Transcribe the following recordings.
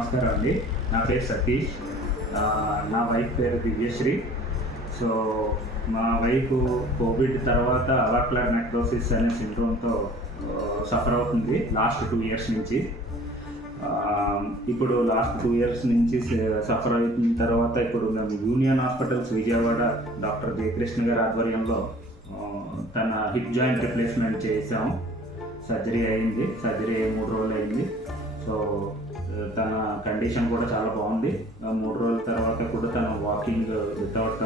నమస్కారం అండి. నా పేరు సతీష్. నా వైఫ్ పేరు దివ్యశ్రీ. సో మా వైఫ్ కోవిడ్ తర్వాత అవాక్యులర్ నెక్రోసిస్ అనే సిండ్రోమ్తో సఫర్ అవుతుంది లాస్ట్ 2 years నుంచి. ఇప్పుడు లాస్ట్ 2 years నుంచి సఫర్ అయిన తర్వాత ఇప్పుడు మేము union hospitals Vijayawada doctor Jayakrishna గారి ఆధ్వర్యంలో తన హిప్ జాయింట్ రిప్లేస్మెంట్ చేసాము. సర్జరీ అయింది. సర్జరీ 3 రోజులు అయింది. సో తన కండిషన్ కూడా చాలా బాగుంది. 3 రోజుల తర్వాత కూడా తన వాకింగ్ వితౌట్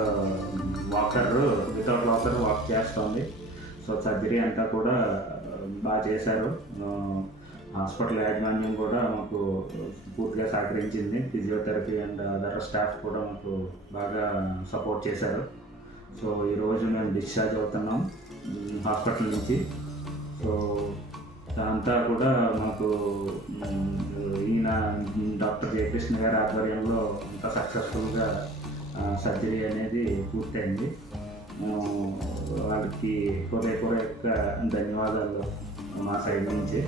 వాకర్ వాక్ చేస్తుంది. సో సర్జరీ అంతా కూడా బాగా చేశారు. హాస్పిటల్ యాజమాన్యం కూడా మాకు పూర్తిగా సహకరించింది. ఫిజియోథెరపీ అండ్ అదర్ స్టాఫ్ కూడా మాకు బాగా సపోర్ట్ చేశారు. సో ఈరోజు మేము డిశ్చార్జ్ అవుతున్నాం హాస్పిటల్ నుంచి. సో అంతా కూడా మాకు ఈయన డాక్టర్ జయకృష్ణ గారి ఆధ్వర్యంలో అంతా సక్సెస్ఫుల్గా సర్జరీ అనేది పూర్తయింది. వాళ్ళకి హృదయపూర్వక ధన్యవాదాలు మా సైడ్ నుంచి.